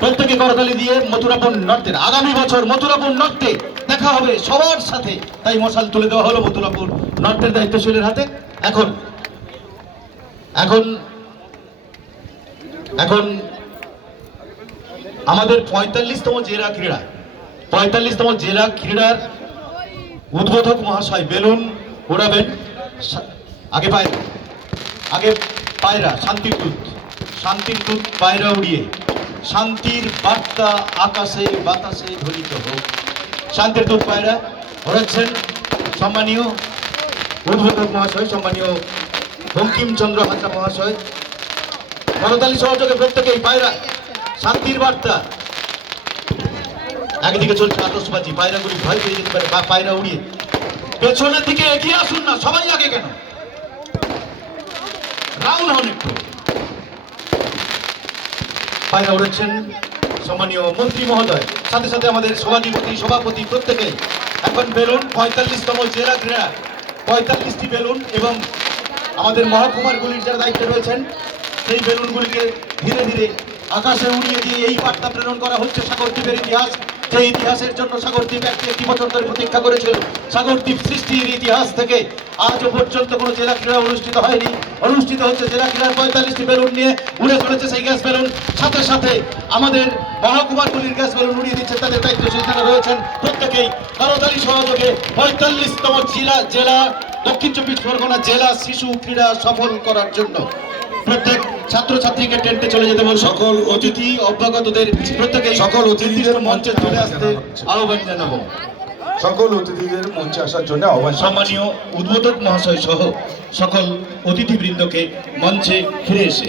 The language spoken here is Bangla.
প্রত্যেকে করতালি দিয়ে মথুরাপুর নর্থের আগামী বছর মথুরাপুর নর্থে দেখা হবে সবার সাথে, তাই মশাল তুলে দেওয়া হলো মথুরাপুর নর্থের দায়িত্বশীলের হাতে। এখন এখন এখন আমাদের ৪৫তম জেলা ক্রীড়া ৪৫তম জেলা ক্রীড়ার উদ্বোধক মহাশয় বেলুন ওড়াবেন। আগে পায়রা শান্তির দূত পায়রা উড়িয়ে শান্তির বার্তা আকাশে বাতাসে ধ্বনিত হোক। শান্তির দূত পায়রা ওড়াচ্ছেন সম্মানীয় উদ্বোধক মহাশয়, সম্মানীয় বঙ্কিমচন্দ্র হাজরা মহাশয়। করতালি সহযোগে প্রত্যেকেই পায়রা শান্তির বার্তা। একদিকে চলছে আতশবাজি, পায়রাগুলি ভয় পেয়ে যেতে পারে পায়রা উড়িয়ে। পেছনের দিকে এগিয়ে আসুন না, সবাই আগে কেন, রাউন্ড হন একটু। পায়রা উড়েছেন সম্মানীয় মন্ত্রী মহোদয়, সাথে সাথে আমাদের সভাপতি প্রত্যেকে। এখন বেলুন ৪৫তম জেলা ক্রীড়া ৪৫টি বেলুন এবং আমাদের মহকুমারগুলির যারা দায়িত্বে রয়েছেন সেই বেলুনগুলিকে ধীরে ধীরে আকাশে উড়িয়ে দিয়ে এই বার্তা প্রেরণ করা হচ্ছে সাগরদ্বীপের ইতিহাস, যে ইতিহাসের জন্য সাগরদ্বীপ একটি বছর ধরে প্রতীক্ষা করেছিল। সাগরদ্বীপ সৃষ্টির ইতিহাস থেকে আজও পর্যন্ত কোনো জেলা ক্রীড়া অনুষ্ঠিত হয়নি। অনুষ্ঠিত হচ্ছে জেলা ক্রীড়ার ৪৫টি বেলুন নিয়ে উড়ে চলেছে সেই গ্যাস বেলুন। সাথে সাথে আমাদের মহকুমারগুলির গ্যাস বেলুন উড়িয়ে দিচ্ছে তাদের দায়িত্বশীল যারা রয়েছেন প্রত্যেকেই করতালি সহযোগে ৪৫তম জেলা দক্ষিণ ২৪ পরগনা জেলা শিশু ক্রীড়া সফল করার জন্য প্রত্যেক ছাত্রছাত্রীকে টেন্টে চলে যেতে বল। সকল অতিথি অভ্যাগতদের প্রত্যেকে সকল অতিথিদের মঞ্চে চলে আসতে আহ্বান জানাবো। সকল অতিথিদের মঞ্চে আসার জন্য আহ্বান। সম্মানীয় উদ্বোধক মহাশয় সহ সকল অতিথিবৃন্দকে মঞ্চে ফিরে এসে